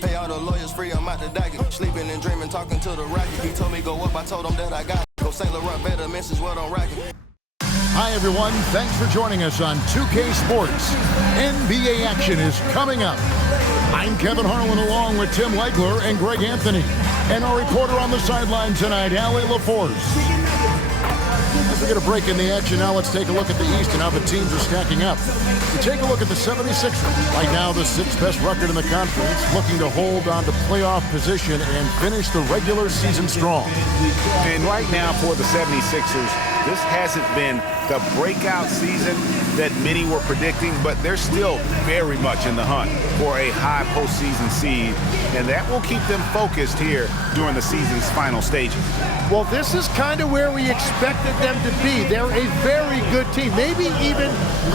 Pay all the lawyers free, I'm out the docket. Sleeping and dreaming, talking to the rocket. He told me go up, I told him that I got it. Go St. Laurent, better message what I'm rocking. Hi, everyone. Thanks for joining us on 2K Sports. NBA action is coming up. I'm Kevin Harlan along with Tim Legler and Greg Anthony. And our reporter on the sideline tonight, Allie LaForce. As we get a break in the action, now let's take a look at the East and how the teams are stacking up. We take a look at the 76ers. Right now, the sixth best record in the conference, looking to hold on to playoff position and finish the regular season strong. And right now for the 76ers, this hasn't been the breakout season that many were predicting, but they're still very much in the hunt for a high postseason seed, and that will keep them focused here during the season's final stages. Well, this is kind of where we expected them to be. They're a very good team, maybe even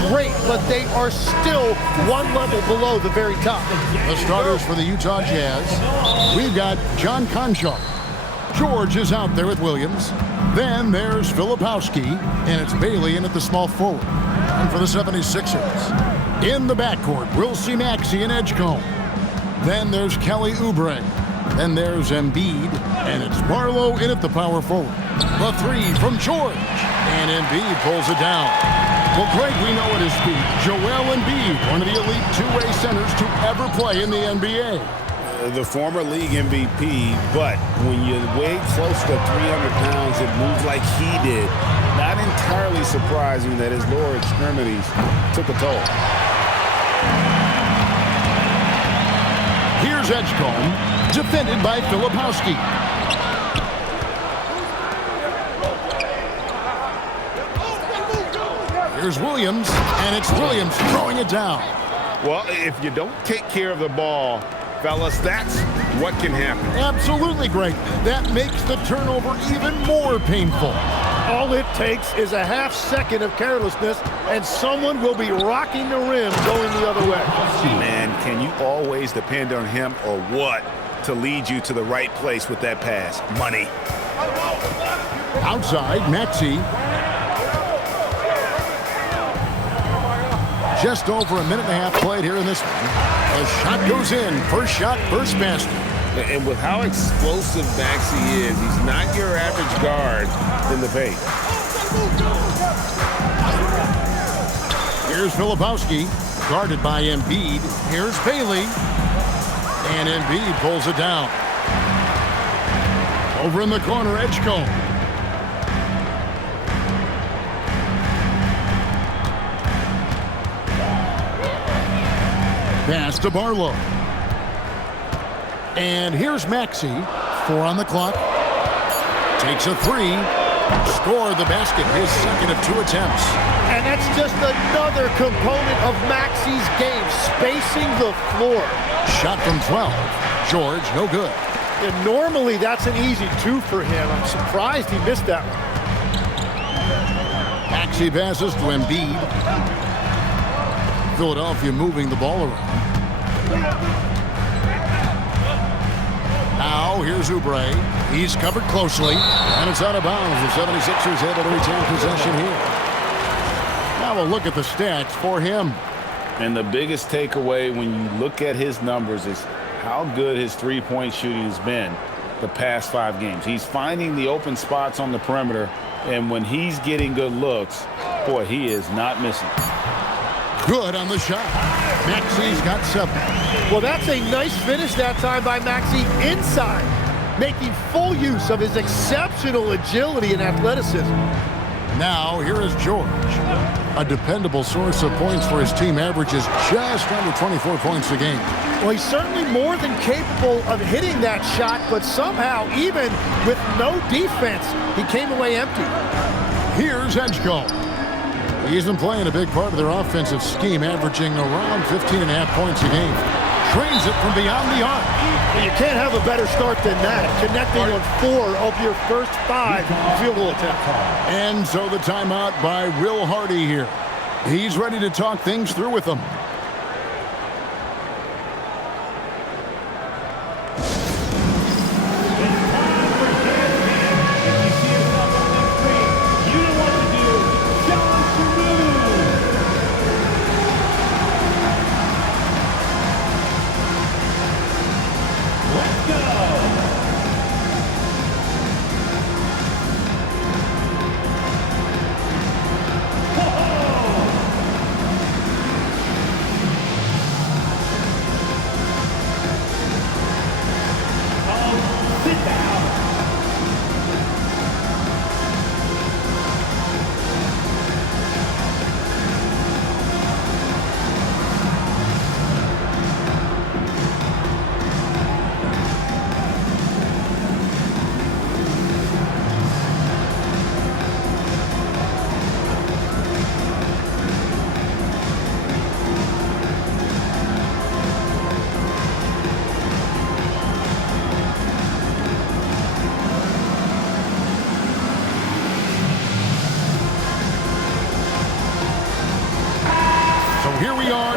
great, but they are still one level below the very top. The starters for the Utah Jazz, we've got John Konchar. George is out there with Williams. Then there's Filipowski, and it's Bailey in at the small forward. And for the 76ers, in the backcourt, we'll see Maxey and Edgecombe. Then there's Kelly Oubre. Then there's Embiid, and it's Barlow in at the power forward. The three from George, and Embiid pulls it down. Well, Greg, we know at his feet, Joel Embiid, one of the elite two-way centers to ever play in the NBA. The former league MVP, but when you weigh close to 300 pounds and move like he did, not entirely surprising that his lower extremities took a toll. Here's Edgecombe, defended by Filipowski. Here's Williams, and it's Williams throwing it down. Well, if you don't take care of the ball, fellas, that's what can happen. Absolutely, Greg. That makes the turnover even more painful. All it takes is a half second of carelessness, and someone will be rocking the rim going the other way. Man, can you always depend on him or what to lead you to the right place with that pass? Money. Outside, Maxey. Just over a minute and a half played here in this one. The shot goes in. First shot, first basket. And with how explosive Maxey is, he's not your average guard in the paint. Here's Filipowski, guarded by Embiid. Here's Bailey. And Embiid pulls it down. Over in the corner, Edgecombe. Pass to Barlow. And here's Maxey. 4 on the clock. Takes a three. Scored the basket. His second of 2 attempts. And that's just another component of Maxey's game, spacing the floor. Shot from 12. George, no good. And normally that's an easy 2 for him. I'm surprised he missed that one. Maxey passes to Embiid. Philadelphia moving the ball around. Now here's Oubre. He's covered closely, and it's out of bounds. The 76ers able to retain possession here. Now we'll look at the stats for him. And the biggest takeaway when you look at his numbers is how good his three-point shooting has been the past 5 games. He's finding the open spots on the perimeter, and when he's getting good looks, boy, he is not missing. Good on the shot. Maxey's got 7. Well, that's a nice finish that time by Maxey inside, making full use of his exceptional agility and athleticism. Now, here is George. A dependable source of points for his team, averages just under 24 points a game. Well, he's certainly more than capable of hitting that shot, but somehow, even with no defense, he came away empty. Here's Edgecombe. He's been playing a big part of their offensive scheme, averaging around 15.5 points a game. Trains it from beyond the arc. You can't have a better start than that, connecting on 4 of your first 5 field goal attempts. And so the timeout by Will Hardy here. He's ready to talk things through with them.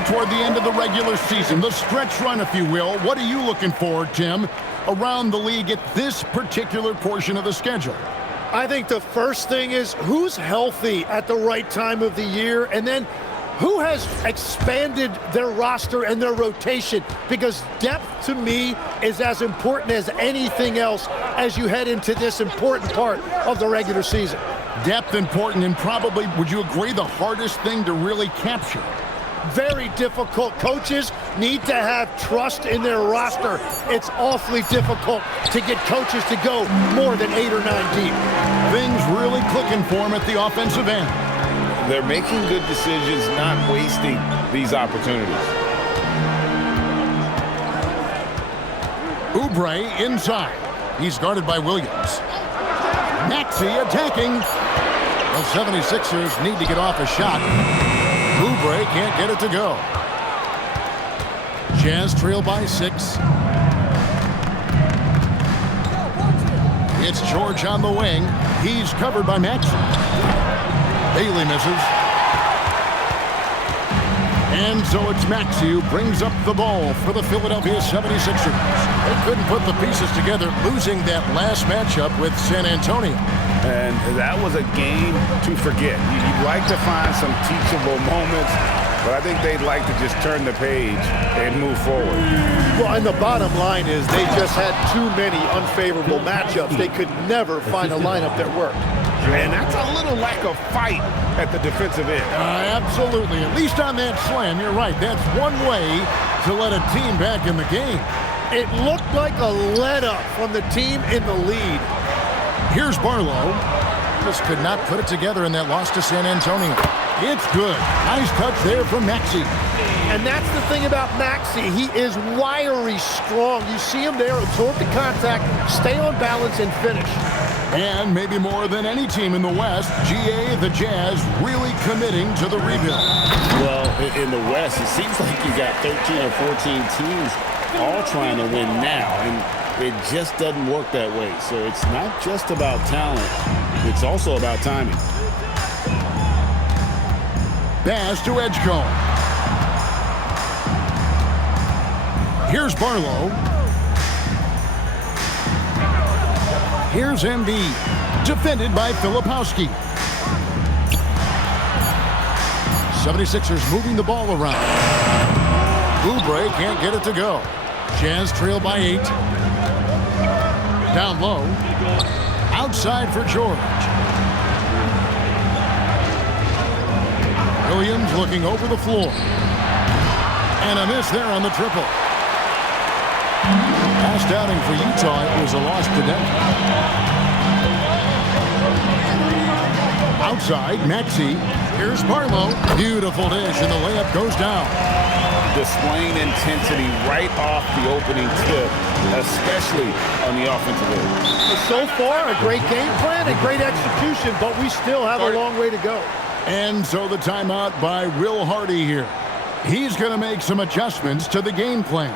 toward the end of the regular season, the stretch run, if you will. What are you looking for, Tim, around the league at this particular portion of the schedule? I think the first thing is who's healthy at the right time of the year, and then who has expanded their roster and their rotation, because depth to me is as important as anything else as you head into this important part of the regular season. Depth important, and probably, would you agree, the hardest thing to really capture? Very difficult. Coaches need to have trust in their roster. It's awfully difficult to get coaches to go more than 8 or 9 deep. Things really clicking for them at the offensive end. They're making good decisions, not wasting these opportunities. Oubre inside. He's guarded by Williams. Maxey attacking. The 76ers need to get off a shot. Oubre can't get it to go. Jazz trail by 6. It's George on the wing. He's covered by Maxey. Bailey misses. And so it's Maxey who brings up the ball for the Philadelphia 76ers. They couldn't put the pieces together, losing that last matchup with San Antonio. And that was a game to forget. You'd like to find some teachable moments, but I think they'd like to just turn the page and move forward. Well, and the bottom line is they just had too many unfavorable matchups. They could never find a lineup that worked. And that's a little lack of fight at the defensive end. Absolutely. At least on that slam, you're right. That's one way to let a team back in the game. It looked like a let-up from the team in the lead. Here's Barlow. Just could not put it together in that loss to San Antonio. It's good. Nice touch there from Maxey. And that's the thing about Maxey. He is wiry strong. You see him there, absorb the contact, stay on balance, and finish. And maybe more than any team in the West, GA, the Jazz, really committing to the rebuild. Well, in the West, it seems like you got 13 or 14 teams all trying to win now, and it just doesn't work that way. So it's not just about talent, it's also about timing. Pass to Edgecombe. Here's Barlow. Here's Embiid, defended by Filipowski. 76ers moving the ball around. Oubre can't get it to go. Jazz trail by 8. Down low. Outside for George. Williams looking over the floor. And a miss there on the triple. Last outing for Utah, it was a loss to Denver. Outside, Maxey. Here's Barlow. Beautiful dish, and the layup goes down. Displaying intensity right off the opening tip, especially on the offensive end. So far, a great game plan and great execution, but we still have a long way to go. And so the timeout by Will Hardy here. He's going to make some adjustments to the game plan.